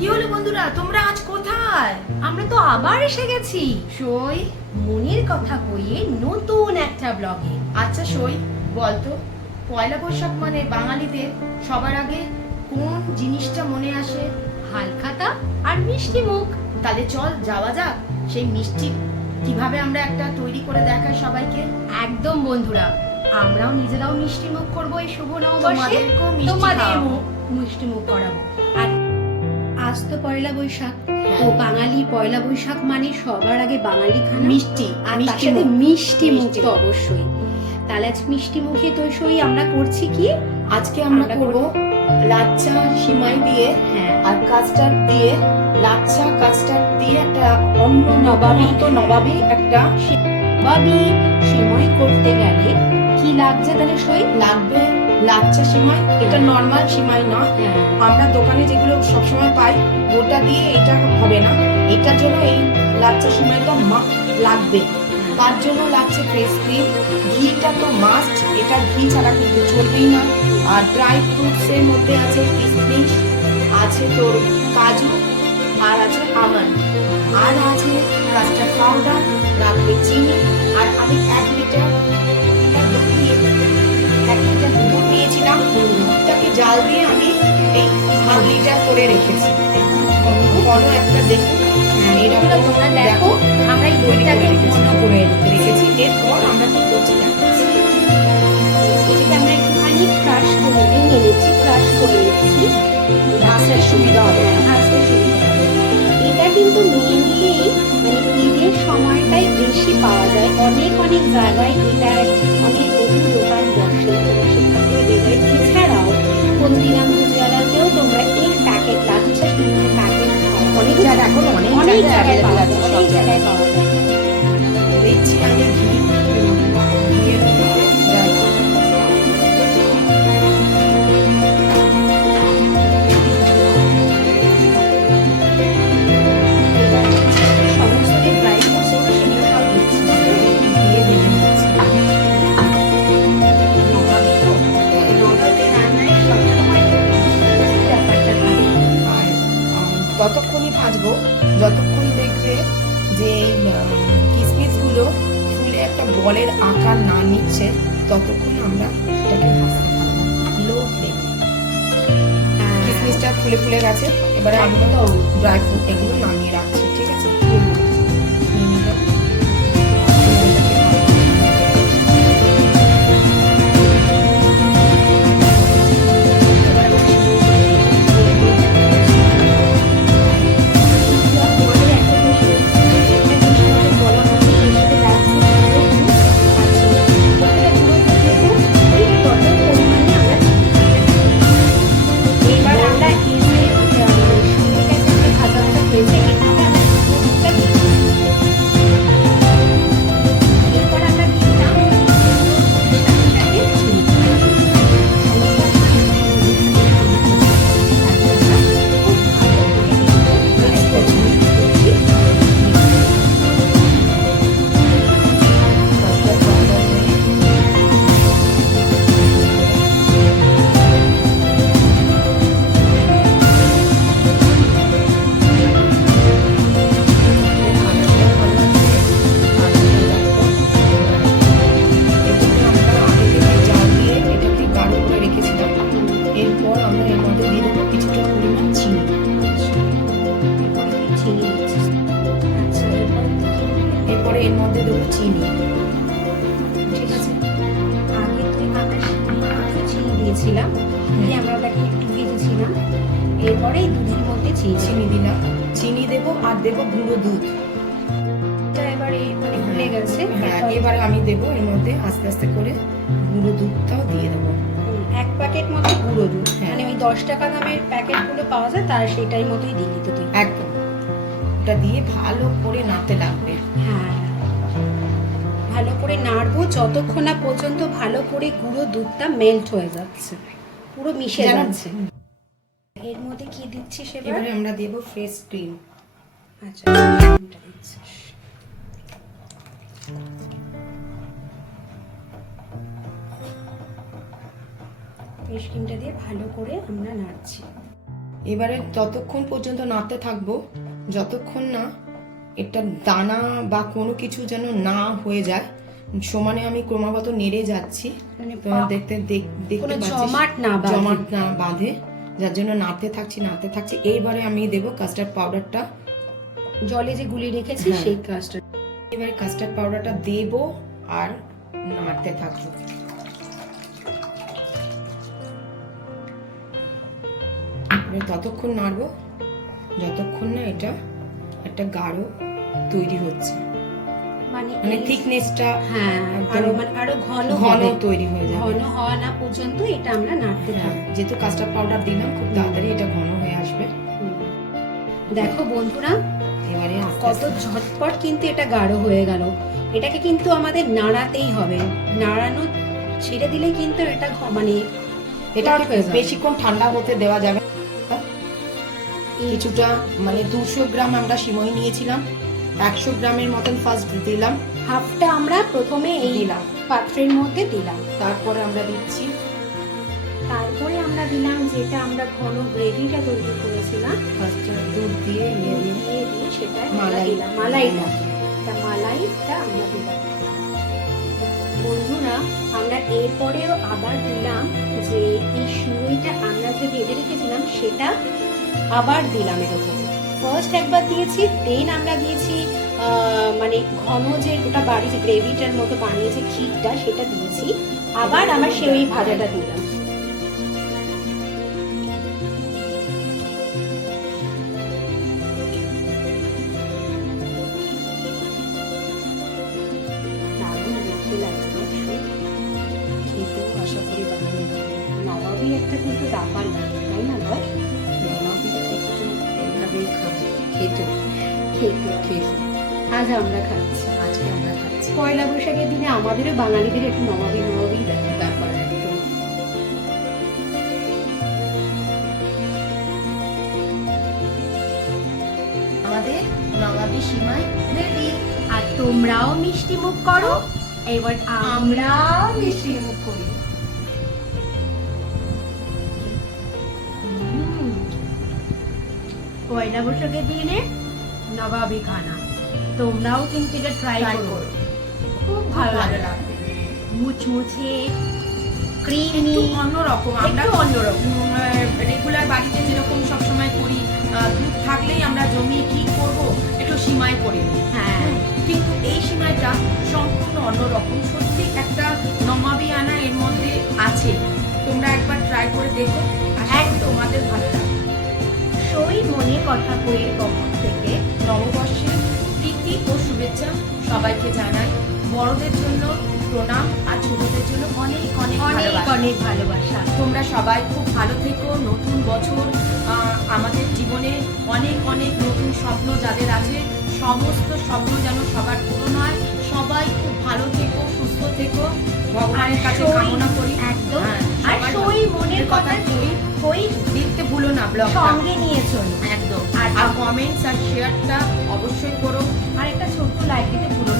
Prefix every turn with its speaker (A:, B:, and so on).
A: কি হলো বন্ধুরা? তোমরা আজ কোথায়?
B: আমরা তো আবার এসে গেছি।
A: সই
B: মনের কথা কইয়ে নতুন একটা ব্লগে।
A: আচ্ছা সই বলতো পয়লা বৈশাখ মানে বাঙালিদের সবার আগে কোন জিনিসটা মনে আসে?
B: হালখাতা আর মিষ্টি মুখ।
A: তাহলে চল যাওয়া যাক। সেই মিষ্টি কীভাবে আমরা একটা তৈরি করে দেখাই সবাইকে?
B: একদম বন্ধুরা আমরাও নিজেরাও মিষ্টি মুখ করব এই শুভ নববর্ষে। তোমাদের মিষ্টি মুখ করাবো। আজ তো পয়লা বৈশাখ তো
A: হ্যাঁ।
B: বাঙালি পয়লা বৈশাখ মানে সবার আগে বাঙালি খানা।
A: মিষ্টি
B: আর তার
A: মিষ্টি
B: সাথে মিষ্টি মুখ তো অবশ্যই। তাহলে আজ মিষ্টি মুখে তো সই আমরা করছি কি?
A: আজকে আমরা করব লাচ্চা সিমাই দিয়ে
B: হ্যাঁ।
A: আর কাস্টার্ড দিয়ে লাচ্চা কাস্টার্ড দিয়ে একটা অন্য নবাবি তো নবাবি একটা
B: বাবি সময় করতে গেলে কি লাগছে তাহলে সই?
A: লাগবে লাচ্চা সিমাই এটা নর্মাল সিমাই না।
B: হ্যাঁ
A: আমরা দোকানে যেগুলো সবসময় পাই ওটা দিয়ে এটা হবে না। এটার জন্য এই লাচ্চা সিমাইটা মা লাগবে। তার জন্য লাগছে ফেস ক্রিম ঘিটা তো মাস্ট এটা ঘি ছাড়া কিন্তু চলবেই না। আর ড্রাই ফ্রুটসের মধ্যে আছে কিশমিশ আছে তোর কাজু আর আছে আমন্ড আর আছে কাস্টার্ড পাউডার লাগবে করে রেখেছি। বড় একটা দেখুন
B: হ্যাঁ, এগুলো তোমরা দেখো আমরা এই
A: তৈরি করে রেখেছি। এরপর আমরা কি করছি দেখাচ্ছি।
B: এটাকে আমরা একটুখানি ক্রাশ করে ভেঙে নিচ্ছি ক্রাশ করে নিচ্ছি।
A: ভাজতে সুবিধা হবে।
B: হ্যাঁ, ভাজতে সুবিধা হবে। এটা কিন্তু মেনলি মানে ঈদের সময়টাই বেশি পাওয়া যায়। অনেক অনেক জায়গায় এটা অনেক
A: জায়গায় এখন অনেক জায়গায়
B: পাওয়া যায়
A: বলের আকার না নিচ্ছে ততক্ষণ আমরা এটাকে ভাজতে থাকব। লো ফ্লেমে কিসমিসটা ফুলে ফুলে গেছে এবারে আমরা ড্রাই ফ্রুট এগুলো নামিয়ে রাখছি। এর মধ্যে দেবো চিনি। ঠিক আছে?
B: আগে তুই আগে চিনি দিয়েছিলাম। দিয়ে আমরা ওটাকে একটু ভেজেছিলাম। এরপরে দুধের মধ্যে চিনি
A: চিনি দিলাম। চিনি দেবো আর দেবো গুঁড়ো দুধ।
B: এবারে মানে ভুলে গেছে।
A: হ্যাঁ এবার আমি দেবো এর মধ্যে আস্তে আস্তে করে গুঁড়ো দুধটাও দিয়ে দেবো।
B: এক প্যাকেট মতো গুঁড়ো দুধ।
A: হ্যাঁ।
B: মানে ওই দশ টাকা দামের প্যাকেটগুলো পাওয়া যায় তার সেটাই মতোই দিয়ে দিতে তুই
A: একদম। ওটা দিয়ে ভালো করে নাতে লাগবে।
B: যতক্ষণ না পর্যন্ত ভালো করে গুঁড়ো দুধটা মেল্ট হয়ে যাচ্ছে। পুরো মিশে যাচ্ছে। এর মধ্যে কি দিচ্ছি এবারে?
A: আমরা দেবো ফ্রেশ ক্রিম
B: আচ্ছা ফ্রেশ ক্রিমটা দিয়ে ভালো করে আমরা নাড়ছি।
A: এবারে ততক্ষণ পর্যন্ত নাড়তে থাকব যতক্ষণ না এটা দানা বা কোনো কিছু যেন না হয়ে যায়। সমানে আমি ক্রমাগত নেড়ে যাচ্ছি।
B: মানে
A: দেখতে দেখ- দেখতে
B: জমাট না
A: জমাট না বাঁধে। যার জন্য নাড়তে থাকছি নাড়তে থাকছি। এইবারে আমি দেবো কাস্টার্ড পাউডারটা
B: জলে যে গুলি রেখেছি
A: হ্যাঁ।
B: সেই কাজটা
A: এবারে কাস্টার্ড পাউডারটা দেবো আর নাড়তে থাকব। ততক্ষণ নাড়বো। যতক্ষণ না এটা একটা গাঢ় তৈরি হচ্ছে।
B: মানে
A: মানে থিকনেসটা
B: হ্যাঁ আরও মানে আরও ঘন
A: ঘন তৈরি হয়ে যাবে।
B: ঘন হওয়া না পর্যন্ত এটা আমরা নাড়তে
A: হ্যাঁ
B: থাকব।
A: যেহেতু কাস্টার্ড পাউডার দিলাম খুব তাড়াতাড়ি এটা ঘন হয়ে আসবে।
B: দেখো বন্ধুরা
A: এবারে
B: কত ঝটপট কিন্তু এটা গাঢ় হয়ে গেল। এটাকে কিন্তু আমাদের নাড়াতেই হবে। নাড়ানো ছেড়ে দিলে কিন্তু এটা মানে
A: এটা বেশিক্ষণ ঠান্ডা হতে দেওয়া যাবে। কিছুটা মানে দুশো গ্রাম আমরা সিমই নিয়েছিলাম। একশো গ্রামের মতন ফার্স্ট দিলাম।
B: হাফটা আমরা প্রথমে এই
A: দিলাম।
B: পাত্রের মধ্যে দিলাম।
A: তারপরে আমরা দিচ্ছি।
B: তারপরে আমরা দিলাম যেটা আমরা ঘন গ্রেভিটা তৈরি করেছিলাম।
A: ফার্স্ট দুধ দিয়ে দিয়ে
B: দিয়ে সেটা
A: মালাই
B: দিলাম। মালাইটা। তা মালাইটা আমরা দিলাম। বন্ধুরা আমরা এরপরেও আবার দিলাম যে এই সুইটা আমরা যে ভেজে রেখেছিলাম সেটা আবার দিলাম এর উপরে ফার্স্ট একবার দিয়েছি দেন আমরা দিয়েছি মানে ঘন যে ওটা বাড়ির গ্রেভিটার মতো বানিয়েছে, ক্ষীরটা, সেটা দিয়েছি। আবার আমার সেই ভাজাটা দিলাম।
A: খেতো।
B: খেতে
A: খেতো
B: আজ আমরা খাচ্ছি।
A: আজকে আমরা খাচ্ছি।
B: পয়লা বৈশাখের দিনে আমাদেরও বাঙালিদের একটু নবাবি নবাবি ব্যাপার
A: আমাদের নবাবী সীমায় রেডি।
B: আর তোমরাও মিষ্টি মুখ করো। এবার আমরাও
A: মিষ্টি মুখ করি।
B: পয়লা বৈশাখের দিনে নবাবি খানা তোমরাও কিন্তু এটা ট্রাই করো। খুব ভালো লাগে
A: লাগবে।
B: মুচমুচে ক্রিমি
A: অন্যরকম আমরা
B: অন্যরকম।
A: রেগুলার বাড়িতে যেরকম সব সময় করি দুধ থাকলেই আমরা জমিয়ে কি করব একটু সিমাই করে নিই।
B: হ্যাঁ।
A: কিন্তু এই সিমাইটা সম্পূর্ণ অন্যরকম। সত্যি একটা নমাবি আনা এর মধ্যে আছে। তোমরা একবার ট্রাই করে দেখো। করি তোমাদের ভালো
B: মনে কথা বইয়ের পক্ষ থেকে
A: নববর্ষের প্রীতি ও শুভেচ্ছা সবাইকে জানাই। বড়দের জন্য প্রণাম আর ছোটদের জন্য অনেক অনেক
B: অনেক। অনেক ভালোবাসা।
A: তোমরা সবাই খুব ভালো থেকো। নতুন বছর আমাদের জীবনে অনেক অনেক নতুন স্বপ্ন যাদের আছে সমস্ত স্বপ্ন যেন সবার পূরণ হয়। সবাই খুব ভালো থেকো সুস্থ থেকো। ভগবানের কাছে কামনা করি।
B: একদম সই মনের কথা
A: তুমি
B: সই
A: দেখতে ভুলো না ব্লগ
B: সঙ্গে নিয়ে চলো
A: একদম।
B: আর-
A: আর কমেন্টস আর শেয়ারটা অবশ্যই করো।
B: আর একটা ছোট্ট লাইক দিতে ভুলো না।